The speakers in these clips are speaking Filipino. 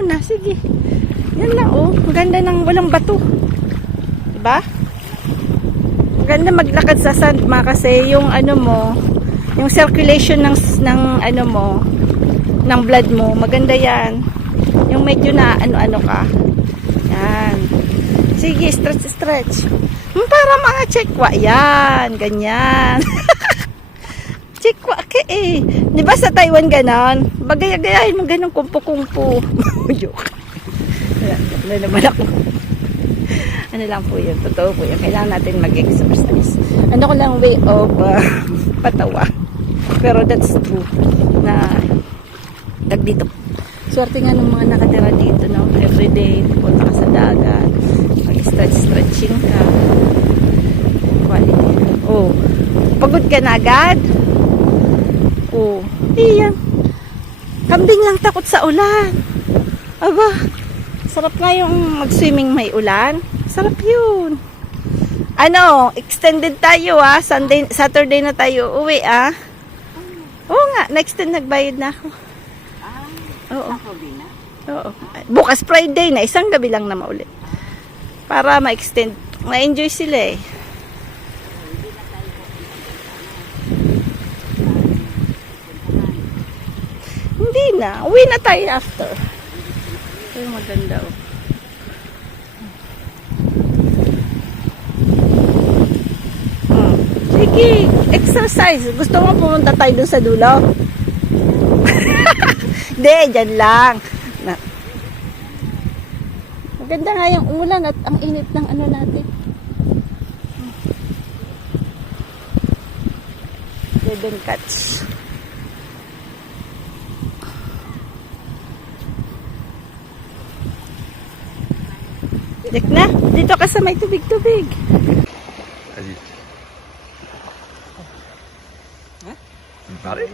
muna. Sige. Yan lang, oh. Ang ganda ng walang bato. Diba? Ang ganda maglakad sa sandma kasi yung ano mo, yung circulation ng ano mo, ng blood mo, maganda yan. Yung medyo na ano-ano ka. Yan. Sige, stretch. Para mga chekwa. Yan, ganyan. Chekwa ka eh. Di ba sa Taiwan ganon? Bagaya-gayahin mo ganon kumpo-kumpo. Joke. Ano naman ako. Ano lang po yun. Totoo po yun. Kailangan natin mag-exercise. Ano ko lang way of patawa. Pero that's true. Na dito. Swerte nga ng mga nakatira dito, no? Everyday, punta ka sa dagat. Mag-stretching ka. Quality. Oh. Pagod ka na agad? Oh. Iyan. Kambing lang takot sa ulan. Aba. Sarap nga yung mag-swimming may ulan. Sarap yun. Ano, extended tayo Saturday na tayo uwi Oo nga, next time nagbayad na ako. Oo. Oo. Bukas Friday na, isang gabi lang na maulit. Para ma-extend. Ma-enjoy sila eh. Hindi na. Uwi na tayo after. Ay, maganda oh. Sige, exercise. Gusto mo pumunta tayo dun sa dulo? Hindi, dyan lang. Maganda nga yung ulan at ang init ng ano natin. Golden catch. Dek na, dito ka sa may tubig-tubig. Vas-y. Tu me parlais?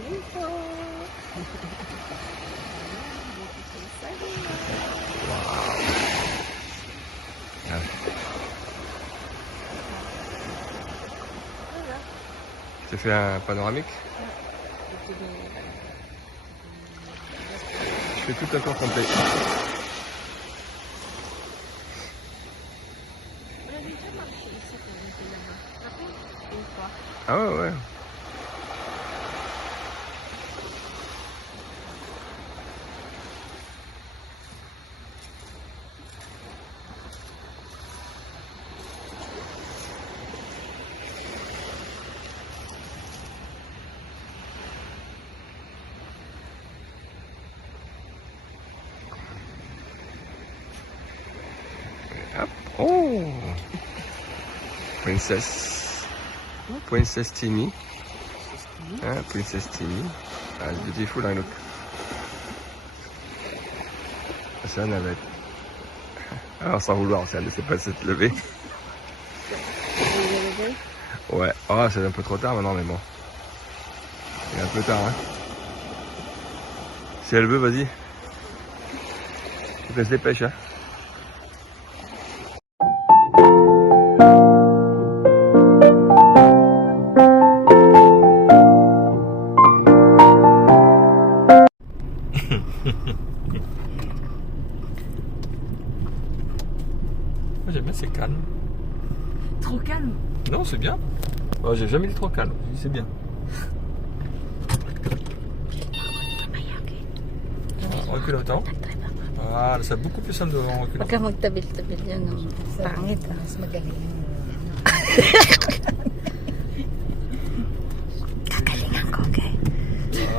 Tu fais un panoramique? Je fais tout un tour complet. Ah ouais, ouais. Hop. Oh, Princess Timmy. Princess Timmy. Ah, it's beautiful, I look. C'est un navette. Alors sans vouloir, ça ne sait pas se lever. Ouais, oh, c'est un peu trop tard maintenant, mais bon. C'est un peu tard, hein. Si elle veut, vas-y. Faut qu'elle se dépêche, hein. Moi j'aime bien, c'est calme. Trop calme. Non, c'est bien. Oh, j'ai jamais dit trop calme, c'est bien. Recule autant. Voilà, c'est beaucoup plus simple de reculer. Huwag ka magtabil-tabil yan. Pangit. Mas magaling. Kagalingan ko, okay?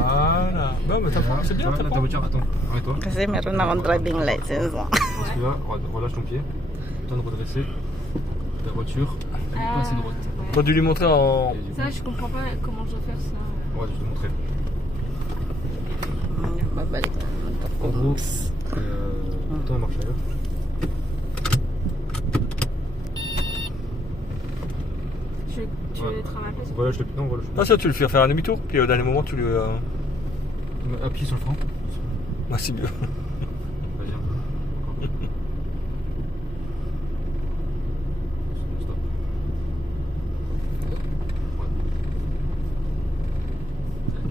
Voilà. Non, mais t'apprends, c'est bien, t'apprends. Ta voiture, attends, arrête-toi. Kasi meron akong driving license. Parce que là, relâche ton pied. Temps de redresser ta voiture. Passer droite. T'as dû lui montrer en... Ça, je comprends pas comment je dois faire ça. Ouais, je vais te montrer. Mabalik na naman to. En gros, temps de marche arrière. Tu veux être à ma place? Relâche le pied. Non, relâche le pied. Ah ça, tu le fais faire un demi-tour, puis au dernier moment, tu lui... Appuie sur le frein. Ah, c'est mieux. Vas-y, encore. Stop. Ouais. Tac.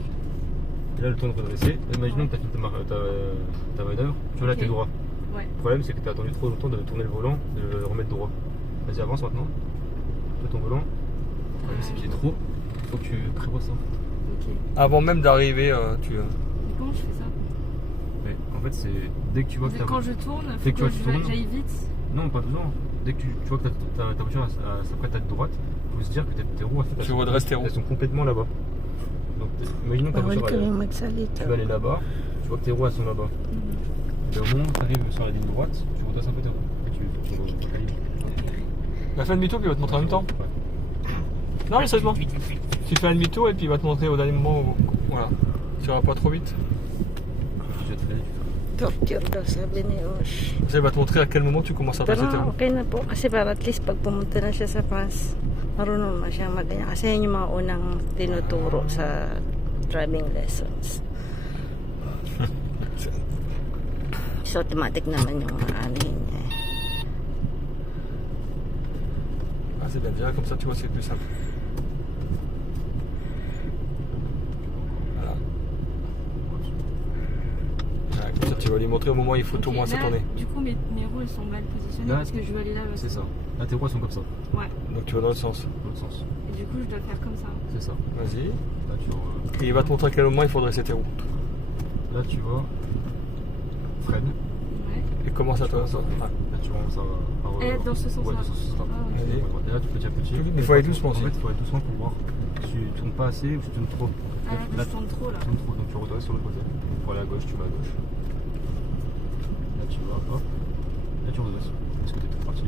Et là, le tourne redressé. Imaginons que tu as fini ta manœuvre. Tu vois là, Ok. t'es droit. Ouais. Le problème, c'est que tu as attendu trop longtemps de tourner le volant, de le remettre droit. Vas-y, avance maintenant. Fais ton volant. Allez, c'est pied trop. Il faut que tu prévois ça. Ok. Avant même d'arriver, tu. Mais comment je fais ça? Mais en fait, c'est dès que tu vois que Quand je tourne, Dès faut que que tu tournes. j'aille vite. Non, pas besoin. Dès que tu vois que ta voiture s'apprête à être droite, il faut se dire que tes roues, en fait, Tu redresses tes roues. elles sont complètement là-bas. Donc, imaginons que ta Bawal voiture, kami tu magsalita. vas aller là-bas, tu vois que tes roues, elles sont là-bas. Et au moment où tu arrives sur la ligne droite, tu redresses un peu tes roues. Et tu recalibres. Bah, fais un demi-tour puis il va te montrer en même temps. Ouais. Non, mais sérieusement. Tu fais un demi-tour et puis il va te montrer au dernier moment où. Voilà. Tu iras pas trop vite. Je vais te l'aider. Torture daw, sabi ni Osh. Ça, il va te montrer à quel moment tu commences à Pero dresser tes roues. okay na po kasi para at least pag pumunta na siya sa France, marunong na siya magganyan. Kasi yun yung mga unang tinuturo sa driving lessons. So automatic naman yung maanihin niya. Ah, c'est bien. Déjà, comme ça, tu vois, c'est plus simple. Voilà. Voilà, comme ça, tu vas lui montrer au moment où il faut Ok, au moins là, s'attendre. Du coup, mes roues elles sont mal positionnées Là, parce que je veux aller là. C'est ça. Là, tes roues, elles sont comme ça. Ouais. Donc, tu vas dans le sens. Dans l'autre sens. Et du coup, je dois faire comme ça. C'est ça. Vas-y. Là, tu Et il va te montrer à quel moment il faut dresser tes roues. là, tu vois. Freine. Ouais. Et commence à toi. ça. Là, tu commences à Et dans ce sens-là. Ouais, dans ce sens-là. Ah, ok. Allez. Et là, tu petit à petit. Il faut aller doucement En aussi. fait, il faut aller doucement pour voir si tu tournes pas assez ou si tu tournes trop. Ah, là, je tourne trop là. Tu tournes trop, donc tu redresses sur le côté. Pour aller à gauche, tu vas à gauche. Là, tu vas, hop. Là, tu redresses. Parce que t'es tout parti.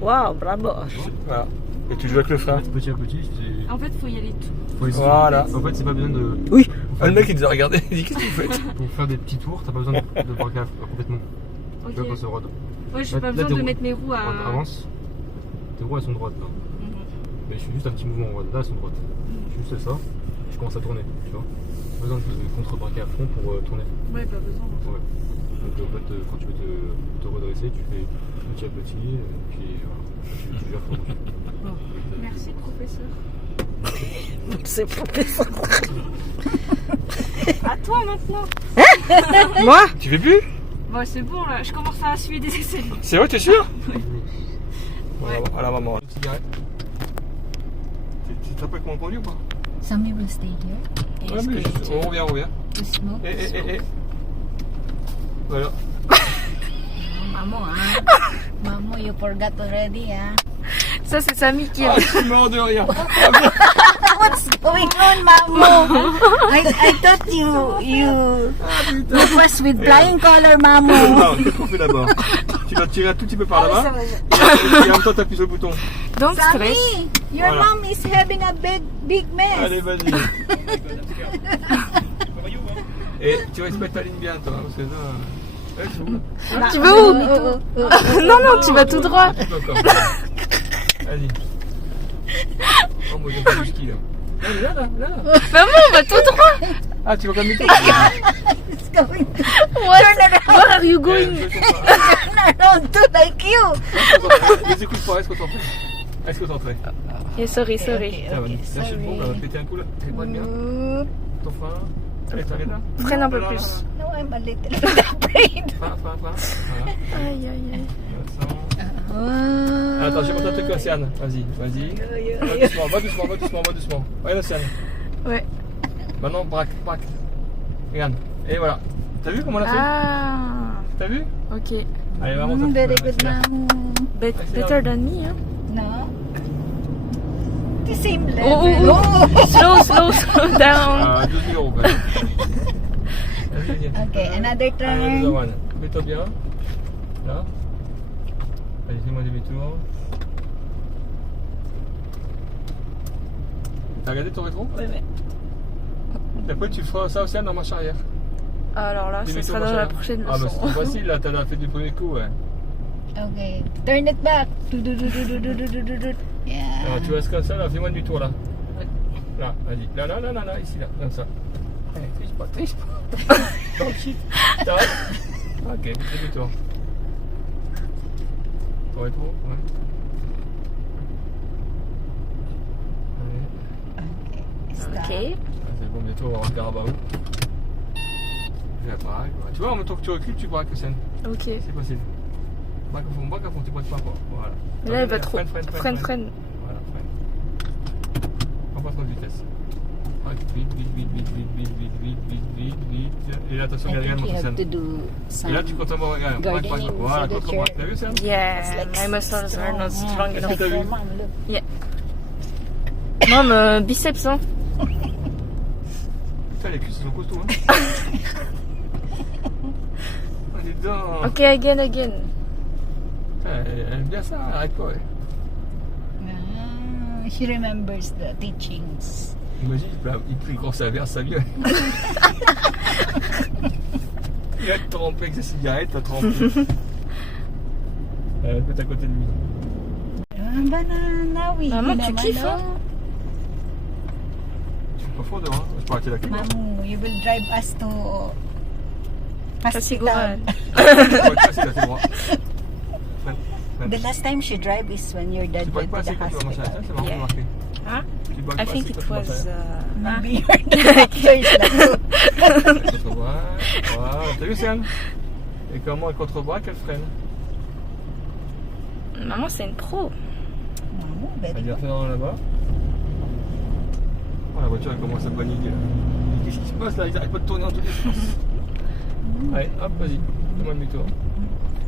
Wow, bravo Osh. Voilà. Et tu joues avec le frein. En fait, petit à petit, c'est. En fait, faut y aller tout. Faut essayer. Voilà. En fait, c'est pas besoin de. Oui. Ah, le mec il nous a regardé. Il dit qu'est-ce que vous faites? Pour faire des petits tours, t'as pas besoin de braquer complètement. Ok. Tu vois, quand c'est road. Ouais, j'ai Là, pas là, besoin tes de roues- mettre mes roues à. Avance. Tes roues, elles sont droites là. Mhm. Mais je fais juste un petit mouvement en road. Là, elles sont droites. Je fais juste ça. Je commence à tourner. Tu vois. Pas besoin de contre-braquer à fond pour tourner. Ouais, pas besoin. Ouais. Donc en fait, quand tu veux te redresser, tu fais petit à petit, puis voilà. Tu gères ton Merci, professeur. C'est professeur. À toi maintenant. Moi? Tu fais plus? Bon, c'est bon là, je commence à suivre des essais. C'est vrai, t'es sûr? Ouais. Voilà, à la maman. Une cigarette. Tu te rappelles comment on conduit ou pas? Sammy will stay here. Ouais, mais on revient, on revient. To smoke. Eh. Voilà. Mamo, Mamo, you forgot already, Ça, c'est Samy qui Ah, je suis mort de rire. What's going on, Mamo? I thought you was with flying color, Mamo. Non, qu'est-ce qu'on fait là-bas? Tu vas tirer un tout petit peu par là-bas. Et en même temps, t'appuies sur le bouton. Donc, stress. Sammy, your Voilà. mom is having a big mess. Allez, vas-y. Et tu respectes ta ligne bien, toi, parce que là. C'est où? Tu vas où? Non, tu vas tout droit. Un petit peu encore. Vas-y. Oh, moi, j'ai fait du ski là. Là. Maman, on va tout droit. Ah, tu vas comme toi. It's going to Where are you Eh, going? je sais pas. turn around to like you. Les écoutes pas, reste concentré. Reste concentré. Yeah, sorry. Ça va, lâche le pont, on va péter un coup là. Réprime bien. Ton frein. Allez, t'arrêtes là. Freine un peu Là, plus. là. No, I'm a little afraid. Frein. Voilà. Aïe. Ah, attends, j'ai montré un truc à Océane. Vas-y. Va doucement. Ouais, Océane. Ouais. Maintenant, braque. Regarde. Et voilà. T'as vu comment on a fait? Ah, T'as vu? ok. Allez, vraiment. Very good, Mamo. Better than me, hein. No? The same Oh, level. slow down. Ah, 12 000 €. Vas-y. Okay, another Allez, turn. one. Mets-toi bien. Là. Allez, fais-moi demi-tour. T'as regardé ton rétro? Ouais. Et après, tu feras ça aussi en marche arrière. Alors là, ce Demi-tour, sera marche dans la arrière. prochaine Ah, mais leçon. c'est facile là, t'as fait du premier coup, ouais. Okay, turn it back. Yeah. Alors, tu restes comme ça, là, fais-moi demi-tour là. Là, vas-y. Là, ici, là, comme ça. Allez, triche pas. Oh shit. T'arrêtes? Ok, demi-tour. Ton rétro, ouais. Okay. Stop. Ok. Vas-y. C'est bon, bientôt on va voir Carabao. Je vais pareil, quoi. Tu vois, en même temps que tu recules, tu braques, Océane. Ok. C'est facile. Braque à fond, tu braques pas, quoi. Voilà. Mais là, il va trop. Freine. Freine. Voilà, freine. Prends pas trop de vitesse. Braque vite. Et là, attention, I regarde, think you have Océane. to do some Et là, tu contre-bras, regarde. Braque. gardening Voilà, so that contre-bras. you're- T'as vu, Océane? Yeah, my muscles are not strong It's enough. like T'as vu? your mom, look. Mom, biceps, hein. Putain, les cuisses sont costauds, hein. Ah, dis donc. Ok, again. Elle aime bien ça, arrête pas, ouais. Ah, she remembers the teachings. Imagine, il prie gros salaire, ça vient. Il va te tremper avec sa cigarette, t'as trempé. Mets à côté de lui. Banana, oui. Maman, tu kiffes, hein? Tu fais pas fort dehors, hein. Je peux arrêter la clé. Mamu, you will drive us to hospital. Kasiguran. C'est la droit. The last time she drive is when your dad Tu braques went pas to the assez quand tu vas marcher, hospital. c'est marrant de Yeah. marquer. Huh? Tu braques I pas think assez it quand tu was. marches. Maybe you're the doctors. Contre-bras, voilà. T'as vu, Océane? Et comment elle contre-bras qu'elle freine? Maman, c'est une pro. Mamu, very Elle vient good. faire là-bas. Oh, la voiture elle commence à paniquer là. Qu'est-ce qui se passe là? Ils arrêtent pas de tourner dans tous les sens. Allez, hop, vas-y. Fais-moi demi-tour.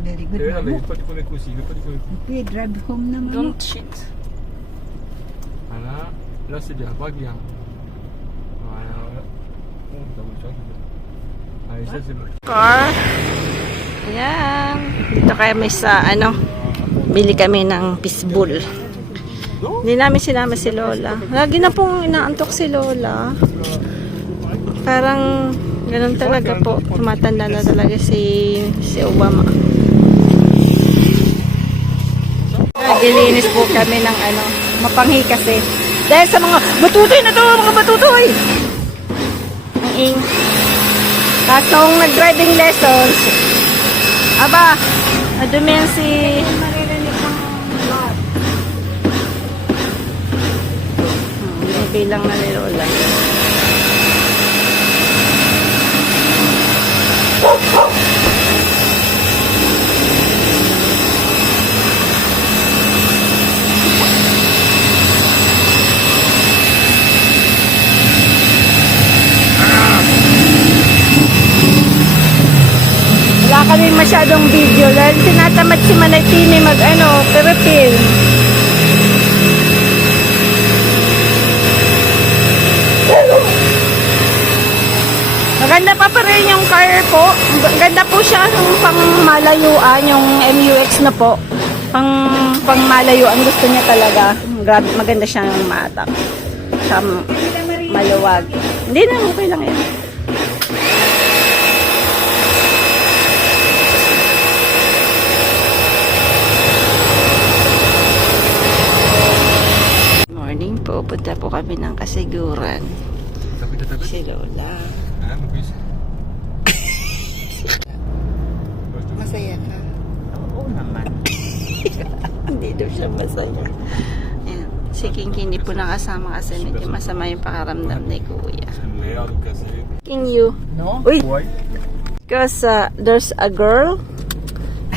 Very Et good, là, mais Mamu. pas du premier coup aussi. Il veut pas du premier coup. Okay, drive home na, Mamu. Don't cheat. Voilà. Là, c'est bien. Braque bien. Voilà. Oh, ta voiture, c'est bien. Allez, ça, c'est bon. Car. Ayan. Dito kami sa bili kami ng fishbowl. Hindi namin sinama si Lola. Lagi na pong inaantok si Lola. Parang ganun talaga po. Tumatanda na talaga si Obama. Naglilinis po kami ng mapanghi kasi. Dahil sa mga batutoy na to, mga batutoy! Ang ing. Tapos nung nag-driving lessons, aba, nadumi yan si... Binibilang na ni Lola. Wala kami masyadong video dahil tinatamad si Manay Tini pero-film. Maganda pa rin yung car po. Ganda po siya yung pangmalayuan, yung MUX na po. Pangmalayuan gusto niya talaga. Grabe, maganda siyang matak. Sa maluwag. Hindi na, okay lang yan. Morning po, punta po kami ng Kasiguran. Tapos. Si Lola. Ah, mabis. Masaya ka? Oo naman. Hindi daw siya masaya. Ayan. Si Kinky hindi po nakasama kasi medyo masama yung pakaramdam ni Kuya. Merde, cassé. King you. No? Uy! Ouais. Because there's a girl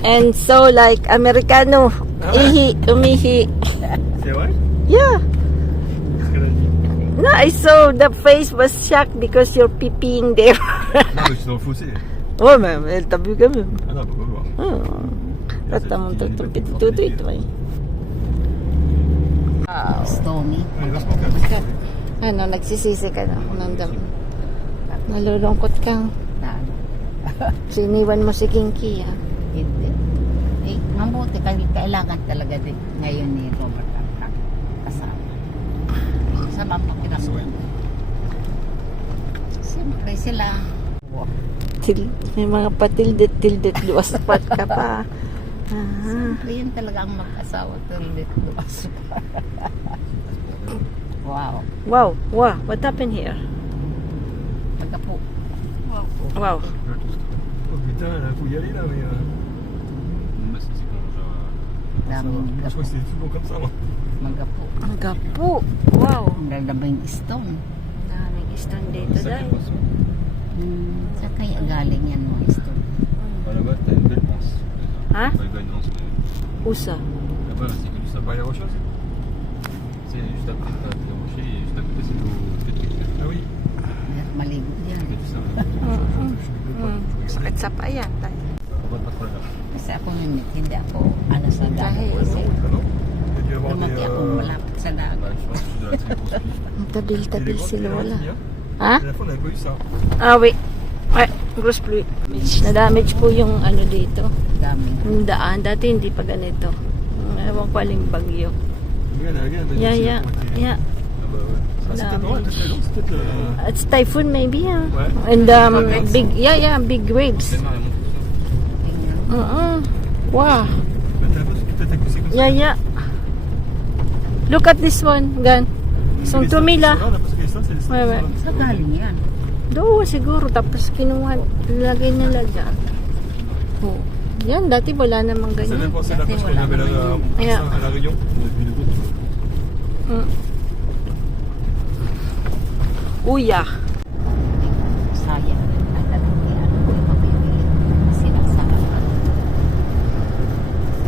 and so like Americano. Umihi. C'est vrai? Yeah. Qu'est-ce qu'elle a dit? No, I saw the face was shocked because you're peeing there. Non, mais je suis dans le fossé. Oh, mais elle t'a vu quand même. Ah non, on peut pas voir. Oh. Attends, mon tutu ito ay. Wow. Stony. Allez, vachement calme. Ano, nagsisisi ka na. Nalulungkot kang. Siniwan mo si Kinky, ha? Hindi. Eh, mabuti kailangan talaga din ngayon ni Robert ang kasama. Sa mga kinasuan. Siyempre sila. May mga patildit-tildit luwaspat ka pa. Siyempre yun talaga ang mag-asawa. Tulit luwas pa. Wow. Wow, wow, what happened here? Magapo. Wow. Oh putain, là, faut y aller là, mais. Bah, c'est bon, genre. Ça va. Daming Moi, je crois que c'est tout bon comme ça, moi. magapo. Ang gapo. Wow. Ang gagabing stone. Daming Eastern dito Ça dahil. dépend. Sa kaya galing yan mga store. Là-bas, t'as une belle panse. Ha? Pas une anse, mais Usa. là-bas, c'est que du sable. Les rocheuses. C'est juste après, t'as des rochers et juste à côté, c'est l'eau. Ah oui. Maligo yan. Il y a du sable. Sakit sa pa yan. Tayo. On va pas trop là. Kasi ako hindi ako ano sa dagat. Dahil- Kasi Ah non. Il y a dû y avoir lumaki ako malapit sa dagat. Bah, je pense que c'est de la très grosse pluie. Ang tabil-tabil si Lola. La Ha? dernière fois, on n'avait pas eu ça. Ah, wait. Ay, gross blue. Na-damage po yung ano dito. Dami. Yung daan. Dati hindi pa ganito. Ewan ko aling bagyo. Regarde, Yeah, yeah. Yeah. Ah bah ouais. Ah, c'est peut-être ouais, c'est peut-être It's typhoon maybe, yeah. Ouais. And Waves. big, yeah, big waves. C'est marrant, tout ça. Wow. Mais t'as l'impression que peut-être à cause c'est comme ça. Yeah, yeah. Look at this one, gan. Son Mais tumila. ça, on a pas ce que ça, c'est le Ouais, ouais. Sa galing yan. Doon siguro. Tapos kinuha, lagay nila dyan. Oh. Yan, dati wala namang Ça ganyan. dépend, c'est la fois qu'on avait Yeah. à la Réunion. On a vu les autres. Mm. Uya. Sayang. At alam niya, ano ko yung mabibili. Kasi nagsama.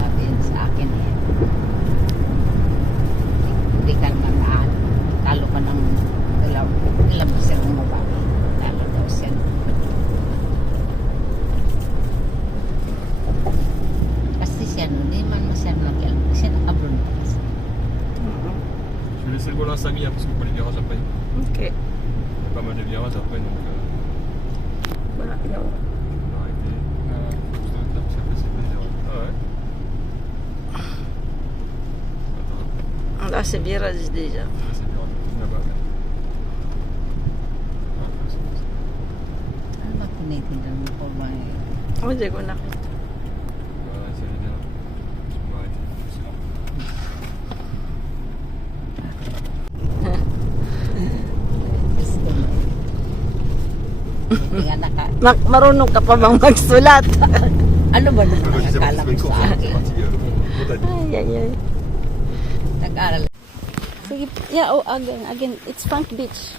Sabi yun sa akin eh. Hindi ka naman. Talo ka ng ilang sir mo ba? Talo daw siya. Kasi siya, hindi man masyadong nakialam. Kasi nakabron pa kasi. Je vais laisser le volant à Samy hein, parce qu'on prend les virages après. Il Okay. y a pas mal de virages après donc Wala, no. on va arrêter. Juste de là, parce qu'après c'est des virages. Ah ouais. Attends, Wala si Viraj dito. là c'est virage. Là-bas. Là. Ah, c'est bon, ça. Ano ba tinitindan mo ko ba eh? Oh, di ko nakita. Voilà, ça allait bien. On va arrêter. C'est bon. Gusto mo. Hindi nga Marunong ka pa bang magsulat? Ano ba Ah, naman bah, je sais pas, akala c'est ko une course, sa hein, c'est akin? parti. Montagne. Ay, ay, ay. Nag-aaral. Sige, yeah, oh, again. It's Funk Beach.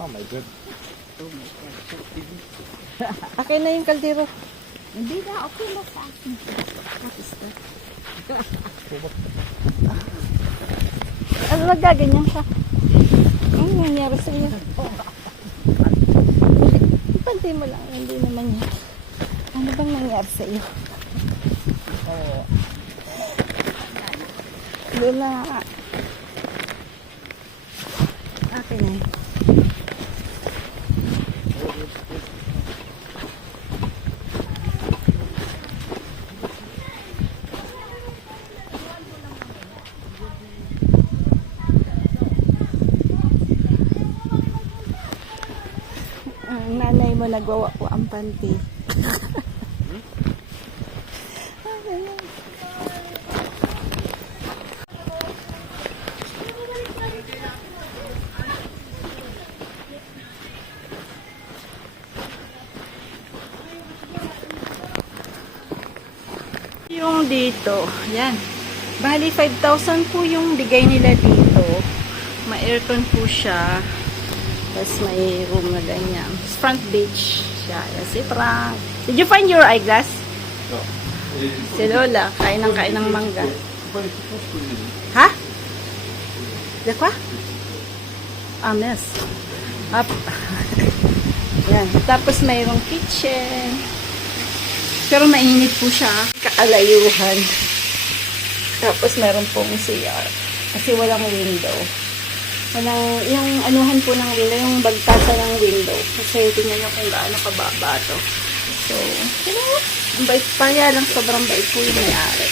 Oh my god. Akin na yung kaldero. Hindi na, okay na sa akin. What is that? Ano nagaganyan ka? Ano nangyari sa iyo? Pantay mo lang, hindi naman yan. Ano bang nangyari sa iyo? Lola. Akin na. Ang nanay mo nagwawa po ang panty. Yung dito, yan. Bali, 5,000 po yung bigay nila dito. Ma-aircon po siya. Tapos may room na ganyan. Front beach siya. Yan, si Frank. Did you find your eyeglass? Non. Si Lola, kain ng mangga. Ha? De quoi? Ah, mes. Up. Yan. Tapos mayroong kitchen. Pero mainit po siya. Kakalayuhan. Tapos meron pong CR. Kasi walang window. Walang, yung anuhan po ng window, yung bagtasa ng window. Kasi tingnan nyo kung gaano kababa to. So, you know, ang bait pa lang, sobrang bait po yung may-ari.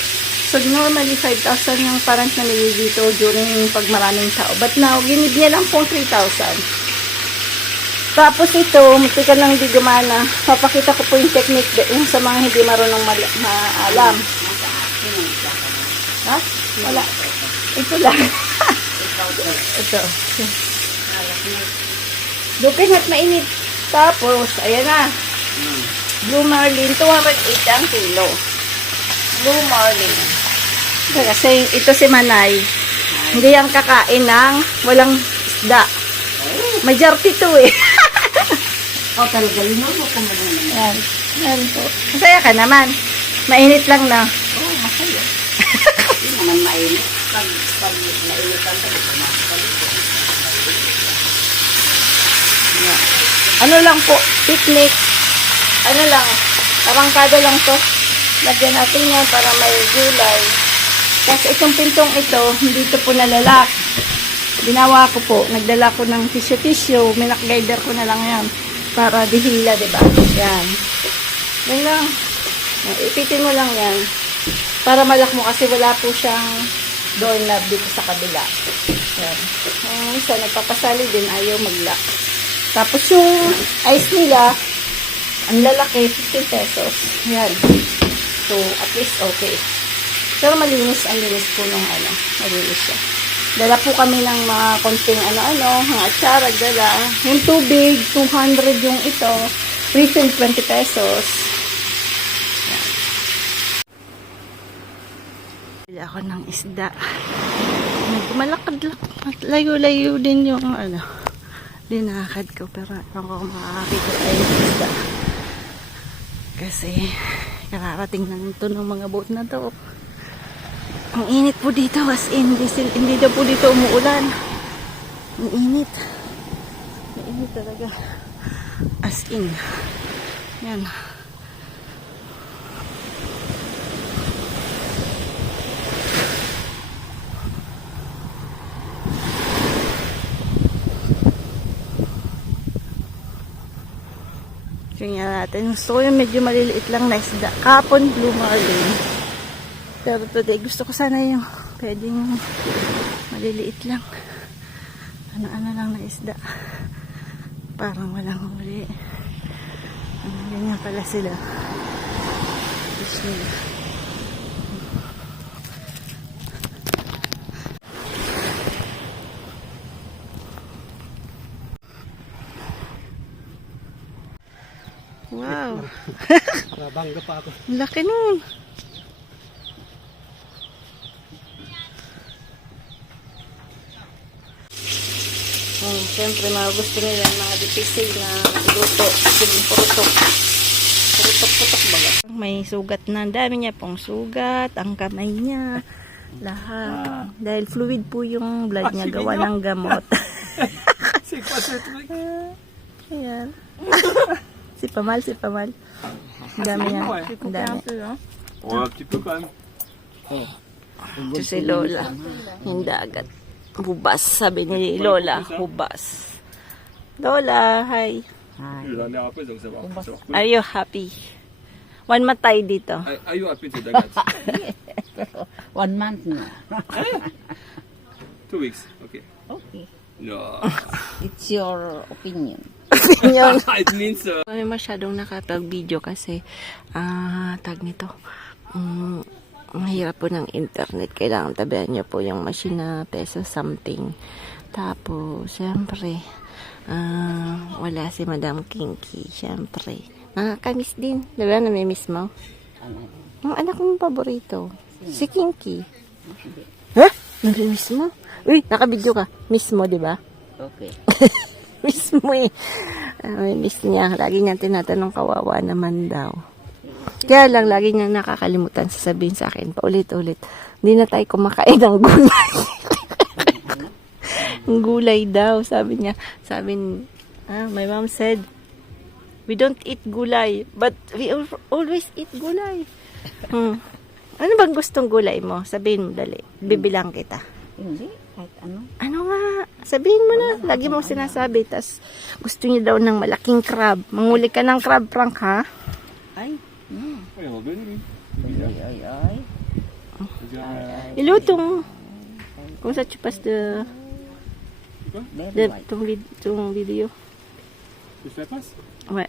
So, normally 5,000 yung parang namili dito during pag maraming tao. But now, ginib niya lang pong 3,000. Tapos ito, munti ka lang di gumana. Papakita ko po yung technique yung sa mga hindi marunong maalam. Ha? Wala. Ito lang. Ito. Lupin at mainit. Tapos, ayan na. Blue Marlin, 208 ang kilo. Blue Marlin. Kasi ito si Manay. Hindi yan kakain ng walang isda. Majority to eh. Oh, talaga, linom mo kung ano naman. Yan. Yan po. Masaya ka naman. Mainit lang na. Oo, oh, masaya. Hindi naman mainit. Pag mainit ang tayo, Yan. Ano lang po, picnic. Ano lang, arangkada lang to. Lagyan natin yan para may gulay. Kasi itong pintong ito, hindi ito po nalalak. Ginawa ko po, nagdala ko ng tissue, minakguider ko na lang yan. Para dihila, diba? Yan. Yan lang. Ipitin mo lang yan. Para malak mo kasi wala po siyang doorknob dito sa kabila. Yan. Yung isa, nagpapasali din, ayaw mag-lock. Tapos yung ice nila, ang lalaki, 15 pesos. Yan. So, at least okay. Pero malinis, ang linis po nung ano, malinis siya. Dala po kami ng mga konting ano-ano, mga atsara, dala. Yung tubig, 200 yung ito. Refill, 20 pesos. Yan. Dala ako ng isda. Malakad-lakad. Layo-layo din yung ano, linakad ko. Pero ako kung makakakita tayo ng isda. Kasi, kararating lang ito ng mga boat na to. Ang init po dito, as in, hindi daw po dito umuulan. Ang init. Ang init talaga. As in. Yan. Tingnan natin. Gusto ko yung medyo maliliit lang na isda. Kapon blue marlin. Pero today, gusto ko sana yung pwedeng maliliit lang. Ano-ano lang na isda. Parang walang huli. Ganyan pala sila. Fish nila. Wow. Bangga pa ako. Laki nun. Siyempre, mga gusto nila mga dipisig na luto. Sige, purutok. Purutok-putok baga. May sugat na. Ang dami niya pong sugat. Ang kamay niya. Lahat. Dahil fluid po yung blood niya. Gawa ng gamot. C'est quoi ce truc? Ayan. Si Pamal, si Pamal. Ang dami niya. Ang dami. Ouais, un petit peu quand même. Ito si Lola. Yung dagat. Hubas. Sabi ni Lola. Hubas. Lola, hi. Il a l'air après, donc ça va. Are you happy? One matay dito. Are you happy to Dagat? 1 month na. 2 weeks, okay. Okay. No. It's your opinion. Yun. It means Kami masyadong nakapag-video kasi tag nito. Mahirap po ng internet. Kailangan tabihan nyo po yung machine na peso something. Tapos, syempre, wala si Madam Kinky. Syempre. Nakakamiss din. Diba, namimiss mo? Ang anak mong paborito. Si Kinky. Ha? Namimiss mo? Uy, nakabidyo ka. Miss mo, diba? Okay. Miss mo eh. Miss niya. Lagi niya tinatanong, kawawa naman daw. Kaya lang, lagi niya nakakalimutan sasabihin sa akin, paulit-ulit, hindi na tayo kumakain ng gulay. Ang gulay daw, sabi niya. My mom said, we don't eat gulay, but we always eat gulay. Ano bang gustong gulay mo? Sabihin mo, dali. Bibilang kita. Hindi, kahit ano. Ano nga? Sabihin mo na. Lagi mo sinasabi. Tas gusto niya daw ng malaking crab. Manguli ka ng crab, Frank, ha? Ay, il est revenu, lui. ay. Iluto mo. Kung sa chupas Very white. ton vidéo. Tu fais passe? Ouais.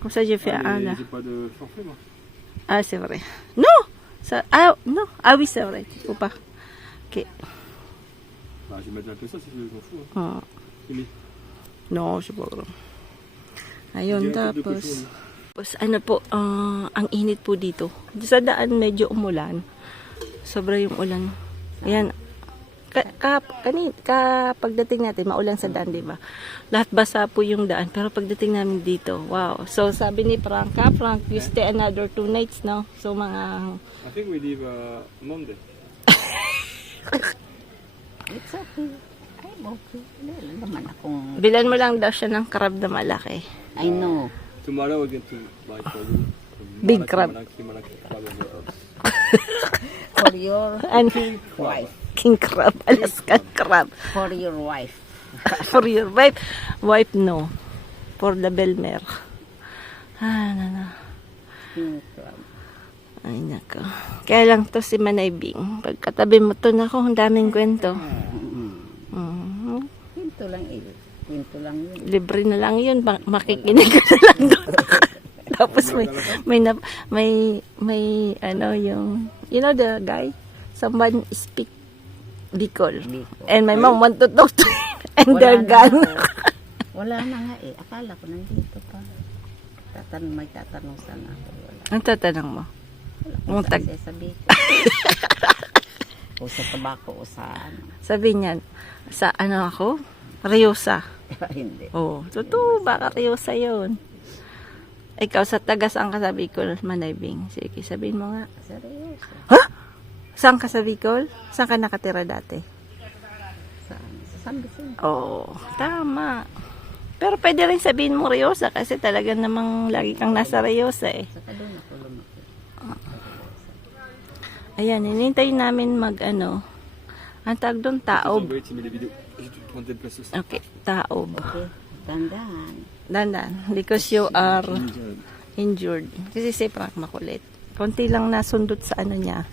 Comme ça, j'ai fait un là. J'ai pas de forfait, moi. Ah, c'est vrai. Non! Non. Ah oui, c'est vrai. Tu peux pas. Ok. Bah, je vais mettre un peu ça si je m'en fous. Hein. Fini. No, siguro. Ayun, Diyan, ito tapos. ko Tapos, ano po, ang init po dito. Sa daan, medyo umulan. Sobra yung ulan. Ayan. pagdating natin, maulan sa daan, di ba? Lahat basa po yung daan. Pero pagdating namin dito, wow. So, sabi ni Frank, you stay another 2 nights, no? So, mga... I think we leave Monday. It's okay. I'm okay. Wala naman akong... Bilan mo lang daw siya ng crab na malaki. I know. Tomorrow we're going to buy for you. Big crab. For your And wife. king crab, Alaskan crab. For your wife. For your wife. Wife, no. For the Belmer. King crab. Ay, nako. Kaya lang to si Manay Bing. Pagkatabi mo to, nako, ang daming kwento. Pinto lang Pinto lang yun. Libre na lang yun. Makikinig ka na lang doon. Tapos may ano yung, you know the guy? Someone speak Bicol. And my mom want to talk to him. And they're gone. Wala na nga eh. Akala ko nandito pa. May tatanong sana ako. Wala. Ang tatanong mo? Wala ko sabi ko. O sa tabako o sa ano. Sabi niyan, sa ano ako? Ryosa. Hindi. Oh, totoo. Baka Ryosa yun. Ikaw sa taga saan ka sa Bicol, Manay Bing? Sige, sabihin mo nga. Seryoso. Ha? Saan ka sa Bicol? Saan ka nakatira dati? Sa San Vicente. Oo, tama. Pero pwede rin sabihin mo Ryosa kasi talaga namang lagi kang nasa Ryosa eh. Saka doon ako lumaki. Ayan, hinintay namin ang tawag doon, taob. Okay, taob. Okay. Dandahan. Dandan, because you are injured. Kasi si Frank makulit. Konti lang nasundot sa ano niya.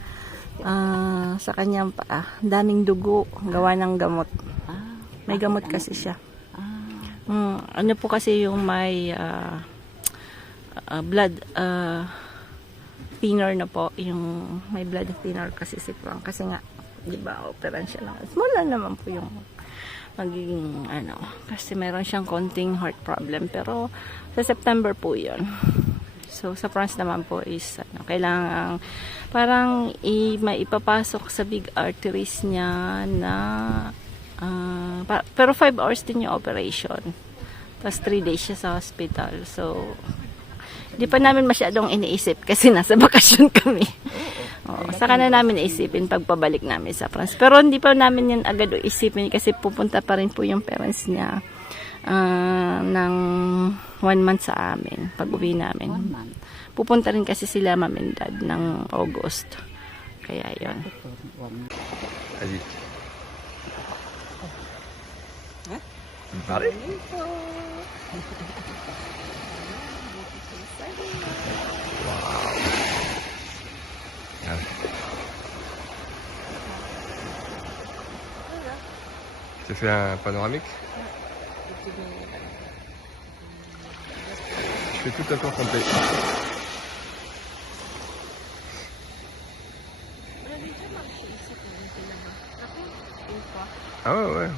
Sa kanyang paa. Daming dugo. Gawa ng gamot. May gamot kasi siya. Ano po kasi yung may blood thinner na po. Yung may blood thinner kasi si Frank. Kasi nga, di ba, operan siya lang. Small lang naman po yung magiging kasi meron siyang konting heart problem. Pero sa September po yun. So, sa France naman po is kailangan parang maipapasok sa big arteries niya na pero 5 hours din yung operation. Tapos 3 days siya sa hospital. So, di pa namin masyadong iniisip kasi nasa bakasyon kami. Saka na namin isipin pagpabalik namin sa France. Pero hindi pa namin yan agad isipin kasi pupunta pa rin po yung parents niya ng 1 month sa amin pag uwi namin. 1 month. Pupunta rin kasi sila mom and dad ng August. Kaya yun. Vas-y. Tu me parlais? Je te fais un panoramique. Je fais tout un tour complet. Ah ouais, ouais.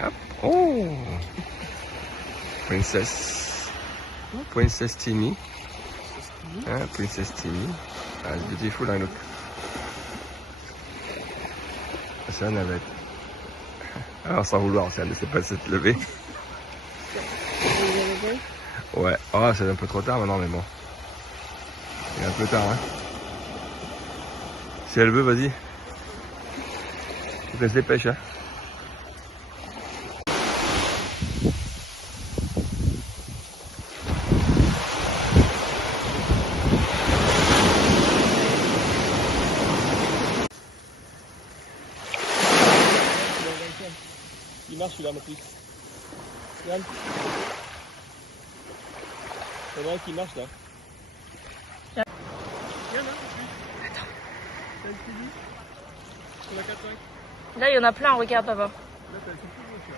Hop. Oh, Princess Timmy. Princess Timmy. It's beautiful, I look. C'est un navette. Alors sans vouloir, ça ne sait pas se lever. Ouais, c'est un peu trop tard maintenant, mais bon. C'est un peu tard, hein. Si elle veut, vas-y. Faut qu'elle se dépêche, hein. Il marche celui-là, mon fils. Regarde. Il y en a un qui marche là. Viens là, attends. T'as le petit lit sur la 4-5. Là, il y en a plein, regarde papa. Là, t'as le petit lit, là.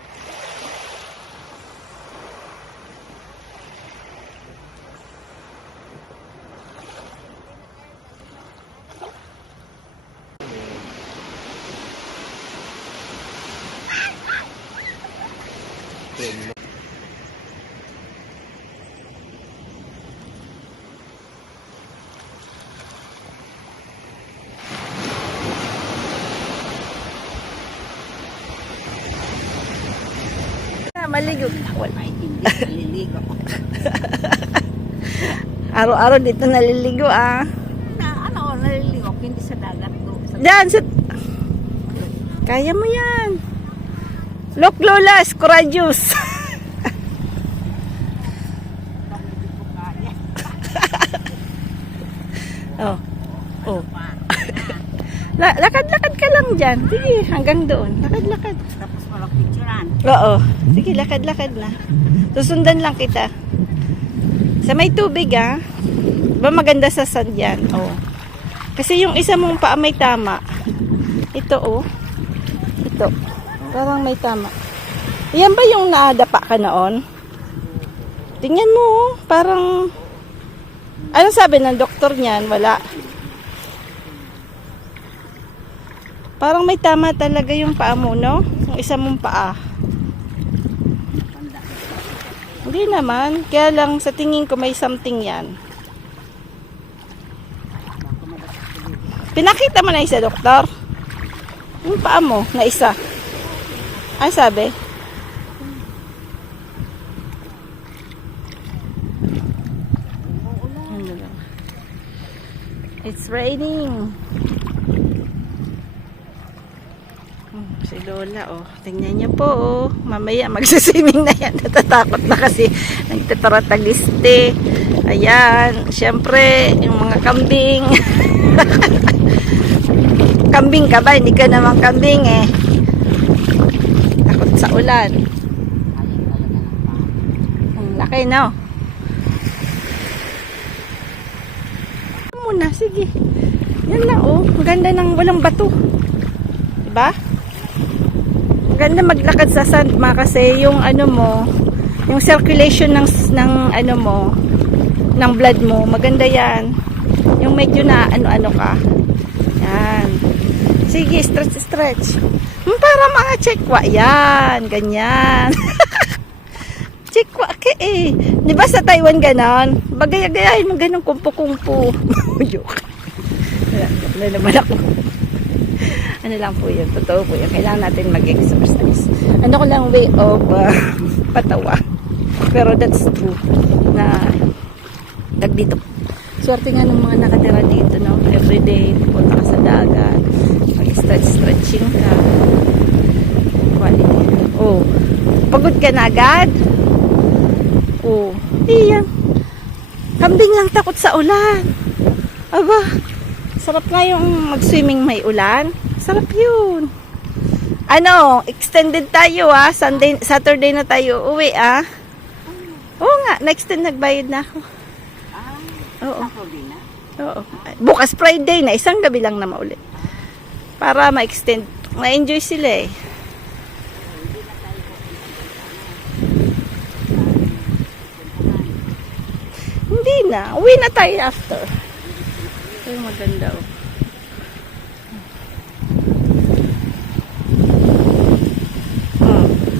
Maligo. Wala. Ay, hindi naliligo. Araw-araw dito naliligo ah. Naliligo. Hindi sa dagat. Diyan, kaya mo yan. Look, Lola, courageous. Oh. Oh. Lakad-lakad ka lang dyan. Sige, hanggang doon. Lakad-lakad. Tapos walang picturean. Oo. Sige, lakad-lakad na. Susundan lang kita. Sa may tubig ah. Ba maganda sa sand yan. Oh. Kasi yung isa mong paa may tama. Ito oh. Ito. Parang may tama. Yan ba yung naadapa ka noon? Tingnan mo oh. Parang ano sabi ng doktor niyan? Wala. Parang may tama talaga yung paa mo, no? Yung isa mong paa. Hindi naman. Kaya lang sa tingin ko may something yan. Pinakita mo na isa, doktor? Yung paa mo, na isa. Ay, sabi? It's raining. Si Lola, oh. Tingnan niyo po, oh. Mamaya magsiswimming na yan. Natatakot na kasi nagtataratagiste. Ayan. Siyempre, yung mga kambing. Kambing ka ba? Hindi ka naman kambing, eh. Takot sa ulan. Ang laki, no? Muna, sige. Yan na, oh. Ang ganda ng walang bato. Diba? Ganda maglakad sa sand kasi yung ano mo, yung circulation ng ano mo, ng blood mo, maganda yan. Yung medyo na ano-ano ka. Yan. Sige, stretch. Para mga chekwa. Yan, ganyan. Chekwa ka eh. Di ba sa Taiwan ganon? Bagay-gayahin mo ganon kumpo-kumpo. Joke. Wala naman ako. Ano lang po yun, totoo po yun. Kailangan natin mag-exercise. Ano ko lang way of patawa. Pero that's true. Na dito. Swerte nga ng mga nakatira dito, no? Everyday, pupunta ka sa dagat. Mag-stretching ka. Quality. Oh. Pagod ka na agad? Oh. Iyan. Kambing lang takot sa ulan. Aba. Sarap nga yung mag-swimming may ulan. Sarap yun. Ano, extended tayo ah. Saturday na tayo uwi ah. Oo nga, next time nagbayad na ako. Oo. Oo. Bukas Friday na, isang gabi lang na maulit. Para ma-extend. Ma-enjoy sila eh. Hindi na. Uwi na tayo after. Ay, maganda oh.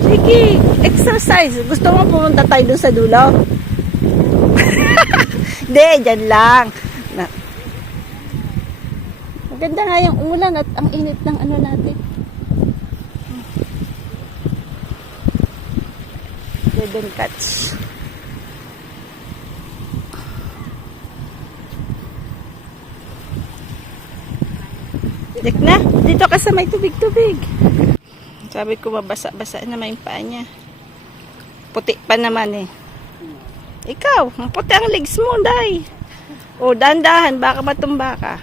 Sige, exercise. Gusto mo pumunta tayo dun sa dulo? Hindi, dyan lang. Maganda nga yung ulan at ang init ng ano natin. Golden catch. Dik na, dito ka sa may tubig-tubig. Sabi ko mabasa-basa naman yung paa niya. Puti pa naman eh. Ikaw, puti ang legs mo, day. O, dahan-dahan, baka matumba ka.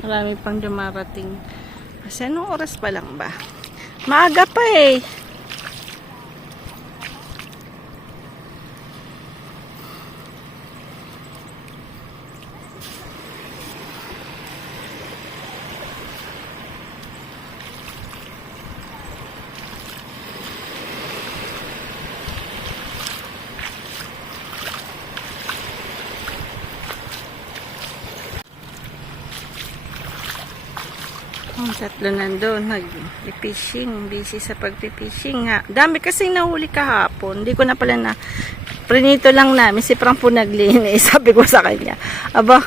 Marami pang dumarating. Kasi anong oras pa lang ba? Maaga pa eh. Ang tatlo nandun, nag-fishing, busy sa pag-fishing nga. Dami kasing nahuli kahapon. Hindi ko na pala na, prinito lang namin, si Frank po naglinis. Sabi ko sa kanya, aba,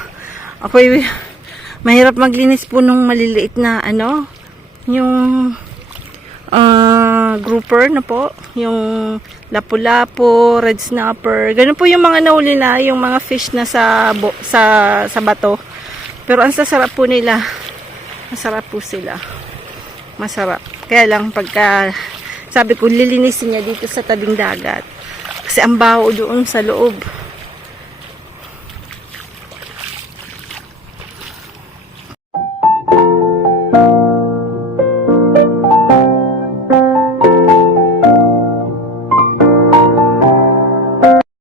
ako'y mahirap maglinis po nung maliliit na, ano, yung grouper na po, yung lapu-lapu, red snapper, ganun po yung mga nahuli na, yung mga fish na sa bato. Pero ang sasarap po nila, masarap po sila. Masarap. Kaya lang pagka sabi ko lilinisin niya dito sa tabing dagat. Kasi ang baho doon sa loob.